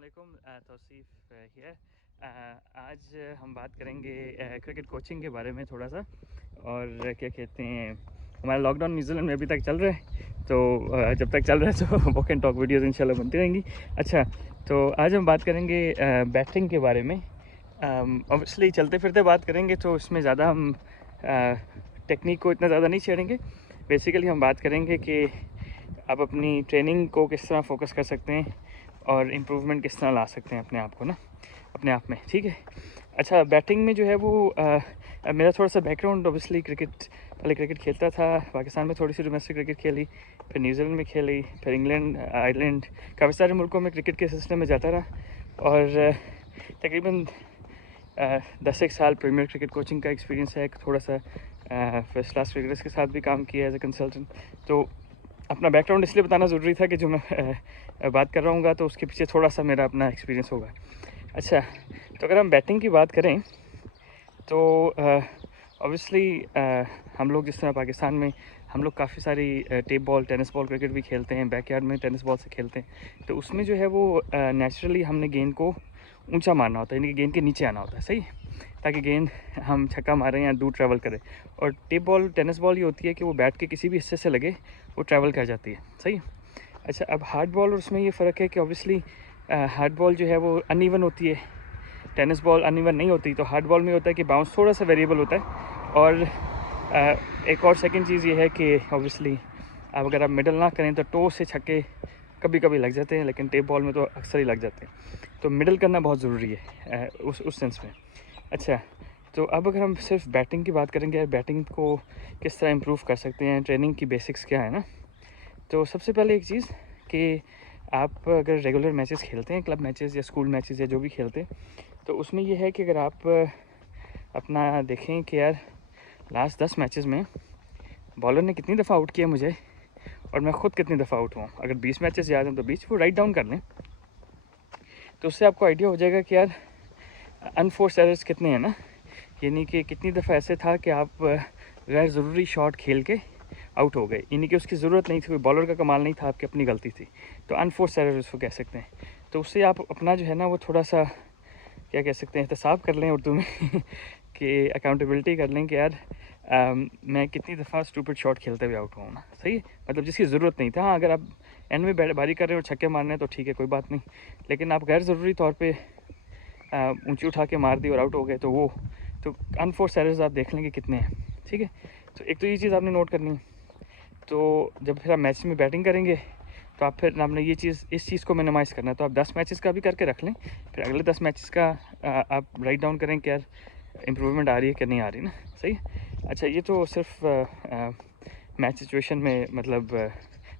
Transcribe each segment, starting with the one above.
अस्सलामुअलैकुम, तौसीफ़ हियर। आज हम बात करेंगे क्रिकेट कोचिंग के बारे में थोड़ा सा। और क्या कहते हैं, हमारा लॉकडाउन न्यूजीलैंड में अभी तक चल रहा है, तो जब तक चल रहा है तो वॉक एंड टॉक वीडियोज़ इंशाल्लाह बनती रहेंगी। अच्छा, तो आज हम बात करेंगे बैटिंग के बारे में। ऑब्वियसली चलते फिरते बात करेंगे, तो इसमें ज़्यादा हम टेक्निक को इतना ज़्यादा नहीं छेड़ेंगे। बेसिकली हम बात करेंगे कि आप अपनी ट्रेनिंग को किस तरह फोकस कर सकते हैं और इम्प्रूवमेंट किस तरह ला सकते हैं अपने आप को ना, अपने आप में। ठीक है। अच्छा, बैटिंग में जो है वो मेरा थोड़ा सा बैकग्राउंड ऑब्वियसली पहले क्रिकेट खेलता था। पाकिस्तान में थोड़ी सी डोमेस्टिक क्रिकेट खेली, फिर न्यूजीलैंड में खेली, फिर इंग्लैंड, आयरलैंड, काफ़ी सारे मुल्कों में क्रिकेट के सिलसिले में जाता रहा। और तकरीबन 10 एक साल प्रीमियर क्रिकेट कोचिंग का एक्सपीरियंस है। थोड़ा सा फर्स्ट क्लास क्रिकेटर्स के साथ भी काम किया एज ए कंसल्टेंट। तो अपना बैकग्राउंड इसलिए बताना ज़रूरी था कि जो मैं बात कर रहा हूँ तो उसके पीछे थोड़ा सा मेरा अपना एक्सपीरियंस होगा। अच्छा, तो अगर हम बैटिंग की बात करें तो ऑब्वियसली हम लोग जिस तरह पाकिस्तान में हम लोग काफ़ी सारी tape ball, tennis ball cricket भी खेलते हैं, बैकयार्ड में टेनिस बॉल से खेलते हैं। तो उसमें जो है वो नेचुरली हमने गेंद को ऊंचा मारना होता है, यानी कि गेंद के नीचे आना होता है, सही, ताकि गेंद हम छक्का मारें या दूर ट्रैवल करें। और टेप बॉल, टेनिस बॉल ये होती है कि वो बैट के किसी भी हिस्से से लगे वो ट्रैवल कर जाती है, सही। अच्छा, अब हार्ड बॉल और उसमें ये फ़र्क है कि ऑब्वियसली हार्ड बॉल जो है वो अनइवन होती है, टेनिस बॉल अनइवन नहीं होती। तो हार्ड बॉल में होता है कि बाउंस थोड़ा सा वेरिएबल होता है। और एक और सेकंड चीज़ ये है कि ऑब्वियसली अब अगर आप मिडल ना करें तो टो से छक्के कभी कभी लग जाते हैं, लेकिन टेप बॉल में तो अक्सर ही लग जाते हैं। तो मिडल करना बहुत ज़रूरी है उस सेंस में। अच्छा, तो अब अगर हम सिर्फ बैटिंग की बात करेंगे, बैटिंग को किस तरह इम्प्रूव कर सकते हैं, ट्रेनिंग की बेसिक्स क्या है ना। तो सबसे पहले एक चीज़ कि आप अगर रेगुलर मैचेस खेलते हैं, क्लब मैचेस या स्कूल मैचेस या जो भी खेलते हैं, तो उसमें यह है कि अगर आप अपना देखें कि यार लास्ट 10 मैचेस में बॉलर ने कितनी दफ़ा आउट किया मुझे और मैं ख़ुद कितनी दफ़ा आउट हुआ। अगर 20 मैचेस याद हैं तो 20 वो राइट डाउन कर लें, तो उससे आपको आइडिया हो जाएगा कि यार अनफोर्स एरर्स कितने हैं ना, यानी कि कितनी दफ़ा ऐसे था कि आप गैर ज़रूरी शॉट खेल के आउट हो गए, यानी कि उसकी ज़रूरत नहीं थी, कोई बॉलर का कमाल नहीं था, आपकी अपनी गलती थी। तो अनफोर्स एरर उसको कह सकते हैं। तो उससे आप अपना जो है ना वो थोड़ा सा क्या कह सकते हैं, एहतसाब कर लें उर्दू में कि अकाउंटेबिलिटी कर लें कि यार मैं कितनी दफ़ा स्टूपिड शॉट खेलते हुए आउट हुआ ना, सही, मतलब जिसकी ज़रूरत नहीं था। हाँ, अगर आप एंड में बारी कर रहे हैं और छक्के मारने हैं तो ठीक है, कोई बात नहीं, लेकिन आप गैर ज़रूरी तौर पे ऊंची उठा के मार दी और आउट हो गए, तो अनफोर्स एरर्स आप देख लेंगे कितने हैं। ठीक है, तो एक तो ये चीज़ आपने नोट करनी है। तो जब फिर आप मैच में बैटिंग करेंगे तो आप फिर आपने इस चीज़ को मिनिमाइज़ करना है। तो आप 10 मैचेस का भी करके रख लें, फिर अगले 10 मैचेस का आप राइट डाउन करें कि यार इम्प्रूवमेंट आ रही है कि नहीं आ रही ना, सही। अच्छा, ये तो सिर्फ मैच सिचुएशन में मतलब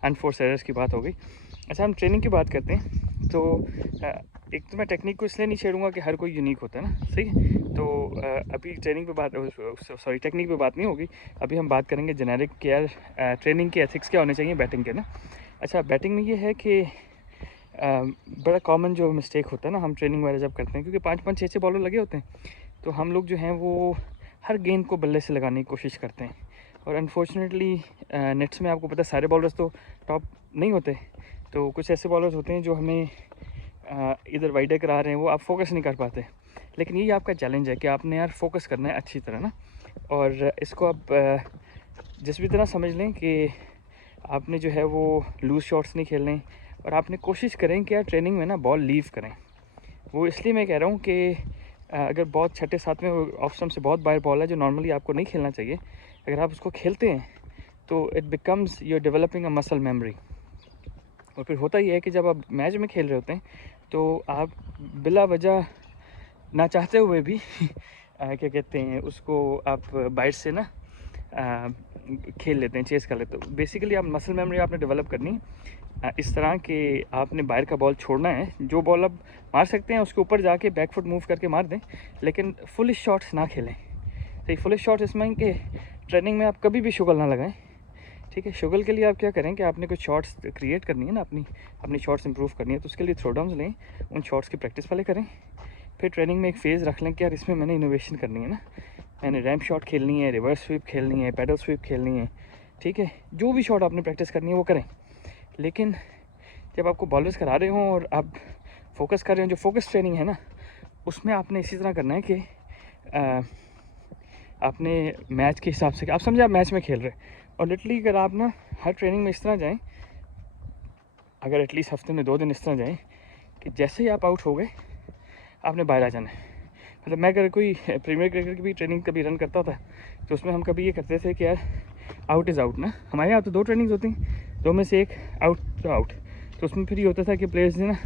अनफोर्स एरर्स की बात हो गई। अच्छा, हम ट्रेनिंग की बात करते हैं। तो एक तो मैं टेक्निक को इसलिए नहीं छेड़ूंगा कि हर कोई यूनिक होता है ना, सही। तो अभी ट्रेनिंग पे बात, सॉरी टेक्निक पे बात नहीं होगी। अभी हम बात करेंगे जेनेरिक के यार ट्रेनिंग के एथिक्स क्या होने चाहिए बैटिंग के ना। अच्छा, बैटिंग में ये है कि बड़ा कॉमन जो मिस्टेक होता है ना, हम ट्रेनिंग वगैरह जब करते हैं, क्योंकि 5-5 6-6 बॉलर लगे होते हैं, तो हम लोग जो हैं वो हर गेंद को बल्ले से लगाने की कोशिश करते हैं। और अनफॉर्चुनेटली नेट्स में आपको पता है सारे बॉलर्स तो टॉप नहीं होते, तो कुछ ऐसे बॉलर्स होते हैं जो हमें इधर वाइडर करा रहे हैं, वो आप फोकस नहीं कर पाते। लेकिन यही आपका चैलेंज है कि आपने यार फोकस करना है अच्छी तरह ना। और इसको आप जिस भी तरह समझ लें कि आपने जो है वो लूज़ शॉट्स नहीं खेलने, और आपने कोशिश करें कि यार ट्रेनिंग में ना बॉल लीव करें। वो इसलिए मैं कह रहा हूँ कि अगर बहुत छठे सातवें ऑफ स्टंप से बहुत बाहर बॉल है जो नॉर्मली आपको नहीं खेलना चाहिए, अगर आप उसको खेलते हैं तो it becomes you are developing a muscle memory. और फिर होता ये है कि जब आप मैच में खेल रहे होते हैं तो आप बिला वजह ना चाहते हुए भी क्या कहते हैं उसको आप बाइट से ना खेल लेते हैं, चेस कर लेते हैं। तो बेसिकली आप मसल मेमोरी आपने डेवलप करनी है इस तरह कि आपने बाहर का बॉल छोड़ना है, जो बॉल आप मार सकते हैं उसके ऊपर जाके बैक फुट मूव करके मार दें, लेकिन फुलिश शॉट्स ना खेलें। तो फुलिश शॉट्स इसमें कि ट्रेनिंग में आप कभी भी शुगल ना लगाएं। ठीक है, शुगल के लिए आप क्या करें कि आपने कुछ शॉट्स क्रिएट करनी है ना, अपनी शॉट्स इंप्रूव करनी है, तो उसके लिए थ्रो डाउन्स लें, उन शॉट्स की प्रैक्टिस पहले करें। फिर ट्रेनिंग में एक फ़ेज़ रख लें कि यार इसमें मैंने इनोवेशन करनी है ना, मैंने रैम्प शॉट खेलनी है, रिवर्स स्वीप खेलनी है, पैडल स्वीप खेलनी है। ठीक है, जो भी शॉट आपने प्रैक्टिस करनी है वो करें। लेकिन जब आपको बॉलर्स करा रहे हों और आप फोकस कर रहे हैं, जो फोकस ट्रेनिंग है ना, उसमें आपने इसी तरह करना है कि आपने मैच के हिसाब से, आप समझे आप मैच में खेल रहे हैं, और लिटरली अगर आप ना हर ट्रेनिंग में इस तरह जाएँ, अगर एटलीस्ट हफ्ते में 2 दिन इस तरह जाएँ कि जैसे ही आप आउट हो गए आपने बाहर आ जाना है। मतलब मैं अगर कोई प्रीमियर क्रिकेट की भी ट्रेनिंग कभी रन करता था तो उसमें हम कभी ये करते थे कि यार आउट इज़ आउट ना, हमारे यहाँ तो 2 ट्रेनिंग्स होती हैं, 2 में से एक आउट तो आउट, तो उसमें फिर ये होता था कि प्लेयर्स ने ना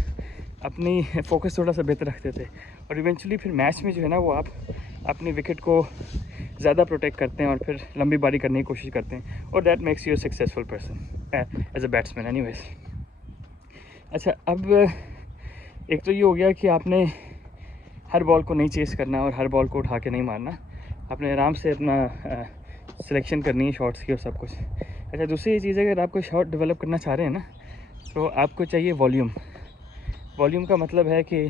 अपनी फोकस थोड़ा सा बेहतर रखते थे, और इवेंचुअली फिर मैच में जो है ना वो आप अपनी विकेट को ज़्यादा प्रोटेक्ट करते हैं और फिर लंबी बारी करने की कोशिश करते हैं, और that makes you a successful person as a batsman anyways. अच्छा, अब एक तो ये हो गया कि आपने हर बॉल को नहीं चेस करना और हर बॉल को उठा के नहीं मारना, आपने आराम से अपना सिलेक्शन करनी है शॉट्स की और सब कुछ। अच्छा, दूसरी चीज़ है, अगर आप कोई शॉट डेवलप करना चाह रहे हैं ना, तो आपको चाहिए वॉल्यूम। वॉल्यूम का मतलब है कि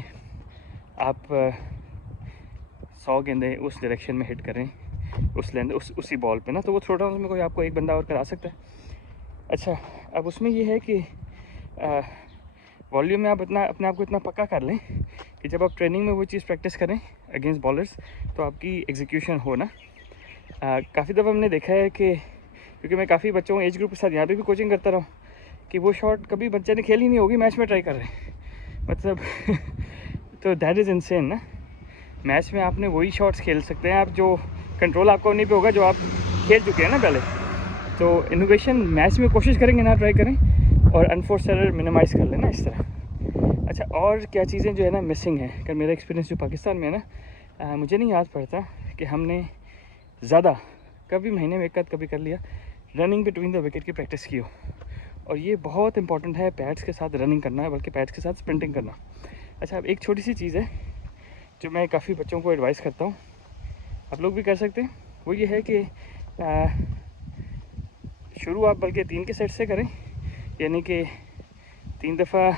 आप 100 गेंदें उस डायरेक्शन में हिट करें, उस लेंथ उसी बॉल पे ना, तो वो थोड़ा उसमें कोई आपको एक बंदा और करा सकता है। अच्छा, अब उसमें ये है कि वॉल्यूम में आप अपने आप को इतना पक्का कर लें कि जब आप ट्रेनिंग में वो चीज़ प्रैक्टिस करें अगेंस्ट बॉलर्स, तो आपकी एग्जीक्यूशन हो ना। काफ़ी दफ़ा हमने देखा है कि, क्योंकि मैं काफ़ी बच्चों एज ग्रुप के साथ यहाँ पे भी कोचिंग करता रहा हूँ, कि वो शॉट कभी बच्चे ने खेली नहीं होगी, मैच में ट्राई कर रहे हैं, मतलब तो दैट इज़ इनसेन ना। मैच में आपने वही शॉट्स खेल सकते हैं आप जो कंट्रोल आपको नहीं पे होगा, जो आप खेल चुके हैं ना पहले। तो इनोवेशन मैच में कोशिश करेंगे ना, ट्राई करें, और अनफोर्स एरर मिनिमाइज़ कर लेना इस तरह। अच्छा, और क्या चीज़ें जो है ना मिसिंग है, अगर मेरा एक्सपीरियंस जो पाकिस्तान में है ना, मुझे नहीं याद पड़ता कि हमने ज़्यादा कभी महीने में एक आध कभी कर लिया रनिंग बिटवीन द विकेट की प्रैक्टिस की हो, और ये बहुत इंपॉर्टेंट है पैड्स के साथ रनिंग करना है, बल्कि पैड्स के साथ स्प्रिंटिंग करना। अच्छा, अब एक छोटी सी चीज़ है जो मैं काफ़ी बच्चों को एडवाइस करता हूँ, आप लोग भी कर सकते हैं, वो ये है कि शुरू आप बल्कि 3 के सेट से करें, यानी कि 3 दफ़ा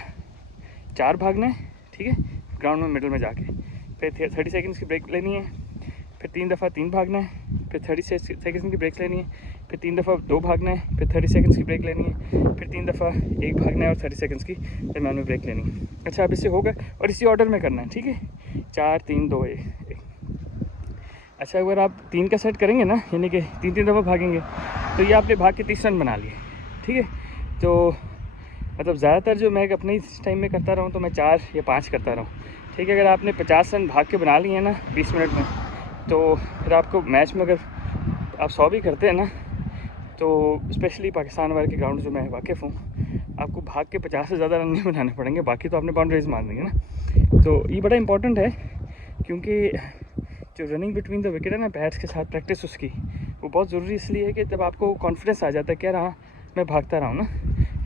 4 भागना है, ठीक है, ग्राउंड में मिडल में जाके, फिर 30 सेकंड्स की ब्रेक लेनी है, फिर 3 दफ़ा 3 भागना है, फिर 30 सेकंड्स की ब्रेक लेनी है, फिर 3 दफ़ा 2 भागना है, फिर 30 सेकंड्स की ब्रेक लेनी है, फिर 3 दफ़ा 1 भागना है और 30 सेकंड्स की दरम्यान में ब्रेक लेनी है। अच्छा, अब इससे होगा, और इसी ऑर्डर में करना है, ठीक है, 4 3 2 1। अच्छा, अगर आप 3 का सेट करेंगे ना, यानी कि 3 दफ़ा भागेंगे, तो ये आपने भाग के 30 रन बना लिए, ठीक है। तो मतलब ज़्यादातर जो मैं अपने टाइम में करता रहूँ तो मैं 4 या 5 करता रहूँ, ठीक है। अगर आपने 50 रन भाग के बना लिए हैं ना 20 मिनट में, तो फिर आपको मैच में अगर आप 100 भी करते हैं ना, तो स्पेशली पाकिस्तान वाले के ग्राउंड जो मैं वाकिफ़ हूँ, आपको भाग के 50 से ज़्यादा रन नहीं बनाने पड़ेंगे, बाकी तो आपने बाउंड्रीज मार देंगे ना। तो ये बड़ा इंपॉर्टेंट है, क्योंकि जो रनिंग बिटवीन द विकेट है ना बैट्स के साथ प्रैक्टिस उसकी, वो बहुत ज़रूरी इसलिए है कि जब आपको कॉन्फिडेंस आ जाता है कि यार हाँ मैं भागता रहा हूँ ना।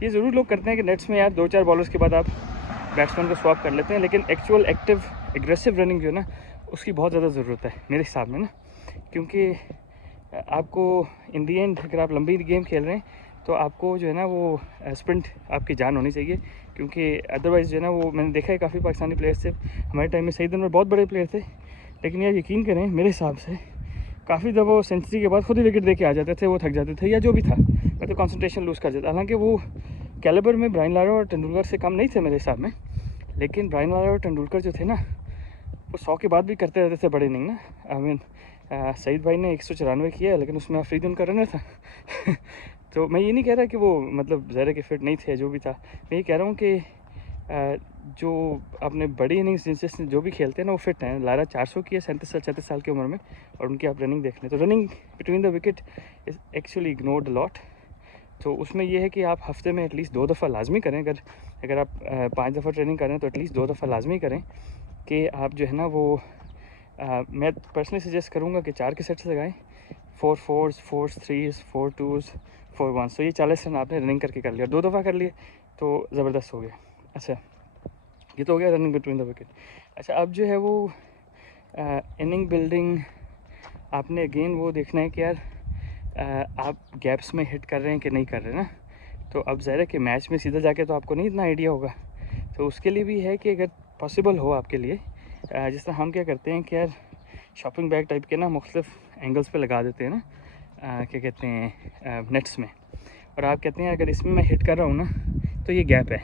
ये ज़रूर लोग करते हैं कि नेट्स में यार 2-4 बॉलर्स के बाद आप बैट्समैन को स्वैप कर लेते हैं, लेकिन एक्चुअल एक्टिव एग्रेसिव रनिंग जो है ना उसकी बहुत ज़्यादा ज़रूरत है मेरे हिसाब में ना, क्योंकि आपको इन दी एंड अगर आप लंबी गेम खेल रहे हैं तो आपको जो है ना वो स्प्रिंट आपकी जान होनी चाहिए, क्योंकि अदरवाइज़ जो है ना वो मैंने देखा है काफ़ी पाकिस्तानी प्लेयर्स थे हमारे टाइम में, सही दिन में बहुत बड़े प्लेयर थे, लेकिन यार यकीन करें मेरे हिसाब से काफ़ी दफ़ा वो सेंचुरी के बाद खुद ही विकेट दे के आ जाते थे, वो थक जाते थे या जो भी था, मतलब कंसंट्रेशन लूज़ कर जाता। हालांकि वो कैलिबर में ब्रायन लारा और तेंदुलकर से कम नहीं थे मेरे हिसाब में, लेकिन ब्रायन लारा और तेंदुलकर जो थे ना वो 100 के बाद भी करते रहते थे बड़े इनिंग ना। आई मीन सईद भाई ने 194 किया, लेकिन उसमें अफरीदी उनका रनर था तो मैं ये नहीं कह रहा कि वो मतलब ज़रा के फिट नहीं थे, जो भी था, मैं ये कह रहा हूँ कि जो अपने बड़ी इनिंग्स जिनसे जो भी खेलते हैं ना वो फिट हैं। लारा 400 की है 37 साल की उम्र में, और उनकी आप रनिंग देख लें तो running between the wicket is actually ignored lot. तो उसमें ये है कि आप हफ्ते में एटलीस्ट 2 दफ़ा लाजमी करें, अगर आप 5 दफ़ा ट्रेनिंग करें तो एटलीस्ट 2 दफ़ा लाजमी करें कि आप जो है ना वो मैं पर्सनली सजेस्ट करूँगा कि 4 के सेट्स लगाएं, 4 4s 4 3s 4 2s 4 1s, तो ये 40 रन आपने रनिंग करके कर लिया, 2 दफ़ा कर लिए तो ज़बरदस्त हो गया। अच्छा, ये तो हो गया रनिंग बिटवीन द विकेट। अच्छा, अब जो है वो इनिंग बिल्डिंग आपने अगेन वो देखना है कि यार आप गैप्स में हिट कर रहे हैं कि नहीं कर रहे ना। तो अब ज़ाहिर है कि मैच में सीधा जाके तो आपको नहीं इतना आइडिया होगा, तो उसके लिए भी है कि अगर पॉसिबल हो आपके लिए, जिस तरह हम क्या करते हैं कि यार शॉपिंग बैग टाइप के ना मुख्तलिफ एंगल्स पे लगा देते हैं ना, क्या कहते हैं नेट्स में, और आप कहते हैं अगर इसमें मैं हिट कर रहा हूँ ना तो ये गैप है,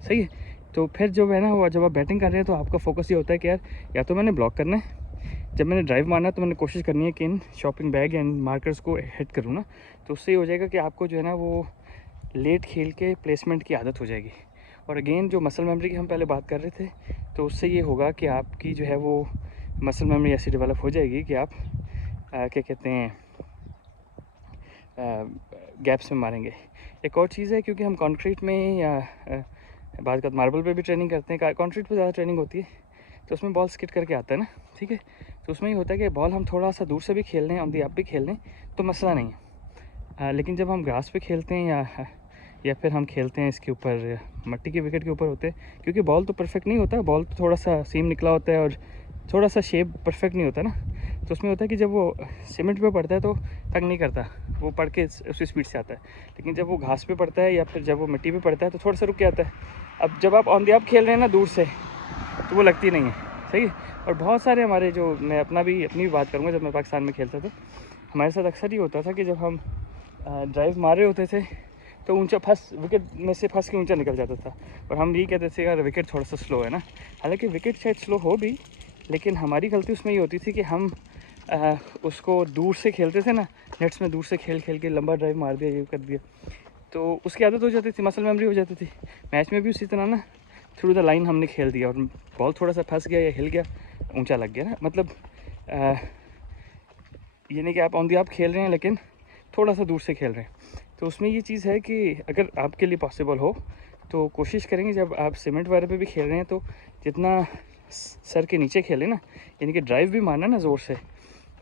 सही है, तो फिर जो है ना वो जब आप बैटिंग कर रहे हैं तो आपका फोकस ये होता है कि यार या तो मैंने ब्लॉक करना है, जब मैंने ड्राइव मारना है तो मैंने कोशिश करनी है कि इन शॉपिंग बैग एंड मार्कर्स को हिट करूँ ना, तो उससे ये हो जाएगा कि आपको जो है ना वो लेट खेल के प्लेसमेंट की आदत हो जाएगी। और अगेन जो मसल मेमोरी की हम पहले बात कर रहे थे, तो उससे ये होगा कि आपकी जो है वो मसल मेमोरी ऐसी डेवलप हो जाएगी कि आप क्या कहते हैं गैप्स में मारेंगे। एक और चीज़ है, क्योंकि हम कंक्रीट में या बाद का मार्बल पे भी ट्रेनिंग करते हैं, कंक्रीट पे ज़्यादा ट्रेनिंग होती है, तो उसमें बॉल स्किट करके आता है ना, ठीक है। तो उसमें ये होता है कि बॉल हम थोड़ा सा दूर से भी खेल रहे हैं, ऑन दी आप भी खेल रहे हैं, तो मसला नहीं है। लेकिन जब हम ग्रास पे खेलते हैं या फिर हम खेलते हैं इसके ऊपर मट्टी के विकेट के ऊपर होते हैं, क्योंकि बॉल तो परफेक्ट नहीं होता, बॉल तो थोड़ा सा सीम निकला होता है और थोड़ा सा शेप परफेक्ट नहीं होता ना, तो उसमें होता है कि जब वो सीमेंट पे पड़ता है तो तंग नहीं करता, वो पड़ के उसी स्पीड से आता है। लेकिन जब वो घास पे पड़ता है या फिर जब वो मिट्टी पे पड़ता है तो थोड़ा सा रुक के आता है। अब जब आप ऑन दी आप खेल रहे हैं ना दूर से, तो वो लगती नहीं है, सही है। और बहुत सारे हमारे जो, मैं अपनी भी बात करूँगा, जब मैं पाकिस्तान में खेलता था हमारे साथ अक्सर ही होता था कि जब हम ड्राइव मारे होते थे तो ऊंचा विकेट में से फंस के ऊंचा निकल जाता था, और हम यही कहते थे यार विकेट थोड़ा सा स्लो है ना। हालांकि विकेट शायद स्लो हो भी, लेकिन हमारी गलती उसमें ये होती थी कि हम उसको दूर से खेलते थे ना, नेट्स में दूर से खेल के लंबा ड्राइव मार दिया, ये कर दिया, तो उसकी आदत हो जाती थी, मसल मेमोरी हो जाती थी। मैच में भी उसी तरह ना थ्रू द लाइन हमने खेल दिया और बॉल थोड़ा सा फंस गया या हिल गया, ऊंचा लग गया ना, मतलब ये नहीं कि आप ऑन दी आप खेल रहे हैं लेकिन थोड़ा सा दूर से खेल रहे हैं। तो उसमें ये चीज़ है कि अगर आपके लिए पॉसिबल हो तो कोशिश करेंगे जब आप सीमेंट वाले पे भी खेल रहे हैं तो जितना सर के नीचे खेलें ना, यानी कि ड्राइव भी मारना ना ज़ोर से,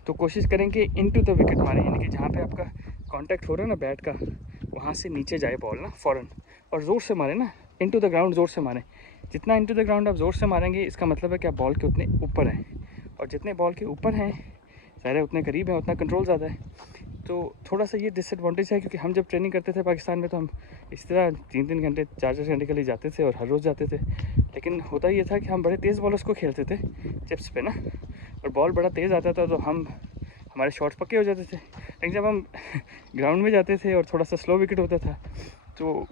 तो कोशिश करें कि इनटू द विकेट मारें, यानी कि जहाँ पे आपका कांटेक्ट हो रहा है ना बैट का, वहाँ से नीचे जाए बॉल ना फ़ौरन, और ज़ोर से मारें ना, इनटू द ग्राउंड ज़ोर से मारें। जितना इनटू द ग्राउंड आप ज़ोर से मारेंगे इसका मतलब है कि आप बॉल के उतने ऊपर हैं, और जितने बॉल के ऊपर हैं ज़्यादा उतने करीब हैं, उतना कंट्रोल ज़्यादा है। तो थोड़ा सा ये डिसएडवांटेज है, क्योंकि हम जब ट्रेनिंग करते थे पाकिस्तान में तो हम इस तरह 3-3 घंटे 4-4 घंटे के लिए जाते थे और हर रोज़ जाते थे। लेकिन होता ये था कि हम बड़े तेज़ बॉलर्स को खेलते थे चिप्स पे ना, और बॉल बड़ा तेज़ आता था तो हमारे शॉट्स पक्के हो जाते थे। लेकिन जब हम ग्राउंड में जाते थे और थोड़ा सा स्लो विकेट होता था तो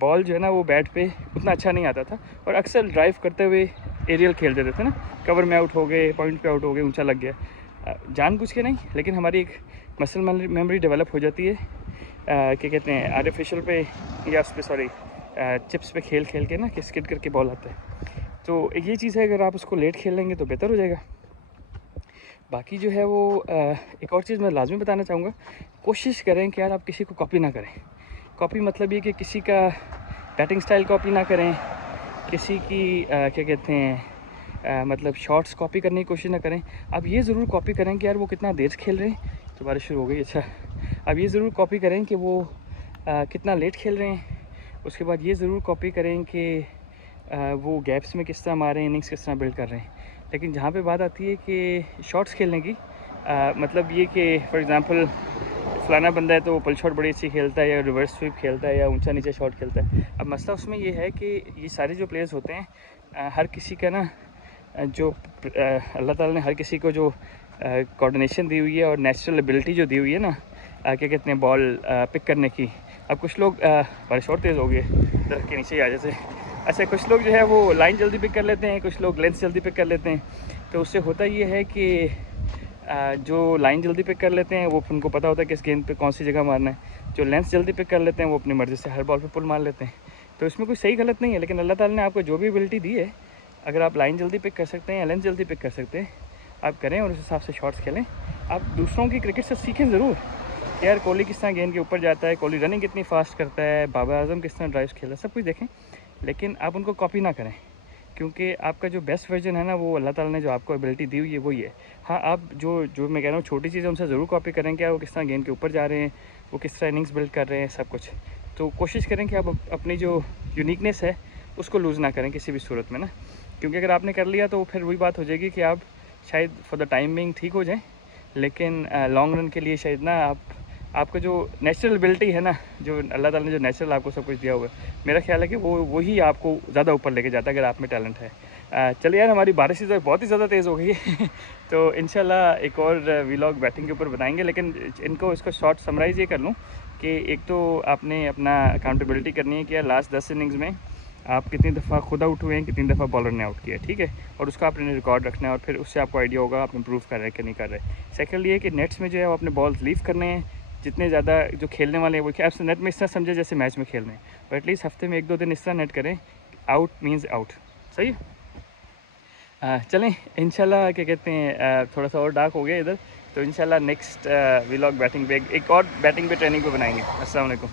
बॉल जो है ना वो बैट पे उतना अच्छा नहीं आता था, और अक्सर ड्राइव करते हुए एरियल खेल देते थे ना, कवर में आउट हो गए, पॉइंट पे आउट हो गए, ऊंचा लग गया, जानबूझ के नहीं, लेकिन हमारी एक मसल मेमोरी डेवलप हो जाती है क्या कहते हैं आर्टिफिशियल पे या उस पर सॉरी चिप्स पे खेल के ना कि स्किड करके बॉल आता है। तो ये चीज़ है, अगर आप उसको लेट खेल लेंगे तो बेहतर हो जाएगा। बाकी जो है वो एक और चीज़ मैं लाजमी बताना चाहूँगा, कोशिश करें कि यार आप किसी को कॉपी ना करें। कॉपी मतलब ये कि किसी का बैटिंग स्टाइल कॉपी ना करें, किसी की क्या कहते हैं मतलब शॉट्स कॉपी करने की कोशिश ना करें। आप ये ज़रूर कॉपी करें कि यार वो कितना देर खेल रहे हैं, तो बारिश शुरू हो गई, अच्छा। अब ये ज़रूर कॉपी करें कि वो कितना लेट खेल रहे हैं। उसके बाद ये ज़रूर कॉपी करें कि वो गैप्स में किस तरह मारे, इनिंग्स किस तरह बिल्ड कर रहे हैं। लेकिन जहाँ पे बात आती है कि शॉट्स खेलने की, मतलब ये कि फॉर एग्ज़ाम्पल फलाना बंदा है तो वो पुल शॉट बड़ी अच्छी खेलता है या रिवर्स स्वीप खेलता है या ऊंचा नीचे शॉट खेलता है। अब मसला उसमें ये है कि ये सारे जो प्लेयर्स होते हैं हर किसी का ना जो अल्लाह ताला ने हर किसी को जो कोऑर्डिनेशन दी हुई है और नेचुरल एबिलिटी जो दी हुई है ना क्या कहते हैं बॉल पिक करने की। अब कुछ लोग बारिश और तेज़ हो गए, दरख्त के नीचे ही आ जाते हैं। अच्छा, कुछ लोग जो है वो लाइन जल्दी पिक कर लेते हैं, कुछ लोग लेंथ जल्दी पिक कर लेते हैं। तो उससे होता ये है कि जो लाइन जल्दी पिक कर लेते हैं वो उनको पता होता है कि इस गेंद पे कौन सी जगह मारना है। जो लेंथ जल्दी पिक कर लेते हैं वो अपनी मर्ज़ी से हर बॉल पे पुल मार लेते हैं। तो इसमें कोई सही गलत नहीं है, लेकिन अल्लाह ताला ने आपको जो भी एबिलिटी दी है, अगर आप लाइन जल्दी पिक कर सकते हैं या लेंथ जल्दी पिक कर सकते हैं, आप करें और उस हिसाब से शॉट्स खेलें। आप दूसरों की क्रिकेट से सीखें ज़रूर, यार कोहली किस तरह गेंद के ऊपर जाता है, कोहली रनिंग कितनी फास्ट करता है, बाबर आजम किस तरह ड्राइव्स खेलता है, सब कुछ देखें। लेकिन आप उनको कॉपी ना करें, क्योंकि आपका जो बेस्ट वर्जन है ना वो अल्लाह ताला ने जो आपको एबिलिटी दी हुई है वही है। हाँ, आप जो मैं कह रहा हूँ छोटी चीज़ें उनसे ज़रूर कॉपी करें, क्या वो किस तरह गेंद के ऊपर जा रहे हैं, वो किस तरह इनिंग्स बिल्ड कर रहे हैं, सब कुछ। तो कोशिश करें कि आप अपनी जो यूनिकनेस है उसको लूज़ ना करें किसी भी सूरत में ना, क्योंकि अगर आपने कर लिया तो फिर वही बात हो जाएगी कि आप शायद फॉर द टाइम बिंग ठीक हो जाएं, लेकिन लॉन्ग रन के लिए शायद ना आपका जो नेचुरल एबिलिटी है ना, जो अल्लाह ताला ने जो नेचुरल आपको सब कुछ दिया हुआ है, मेरा ख्याल है कि वही आपको ज़्यादा ऊपर लेके जाता है अगर आप में टैलेंट है। चलिए यार, हमारी बारिश तो बहुत ही ज़्यादा तेज़ हो गई है तो इंशाल्लाह एक और व्लॉग बैटिंग के ऊपर बताएंगे। लेकिन इसको शॉर्ट समराइज़ ये कर लूँ कि एक तो आपने अपना अकाउंटेबिलिटी करनी है कि यार लास्ट 10 इनिंग्स में आप कितनी दफ़ा खुद आउट हुए हैं, कितनी दफ़ा बॉलर ने आउट किया, ठीक है। और उसका आपने रिकॉर्ड रखना है और फिर उससे आपको आइडिया होगा आप इम्प्रूव कर रहे हैं कि नहीं कर रहे। सेकंड ये कि नेट्स में जो है वो अपने बॉल्स लीव करने हैं, जितने ज़्यादा जो खेलने वाले हैं वो क्या नेट में इस तरह समझे जैसे मैच में खेल रहे हैं, और एटलीस्ट हफ्ते में 1-2 दिन इस तरह नेट करें, आउट मीन्स आउट। सही है। चलें इंशाल्लाह, क्या कहते हैं, थोड़ा सा और डार्क हो गया इधर, तो इंशाल्लाह नेक्स्ट व्लॉग बैटिंग पे एक और बैटिंग पे ट्रेनिंग पे बनाएंगे। अस्सलाम वालेकुम।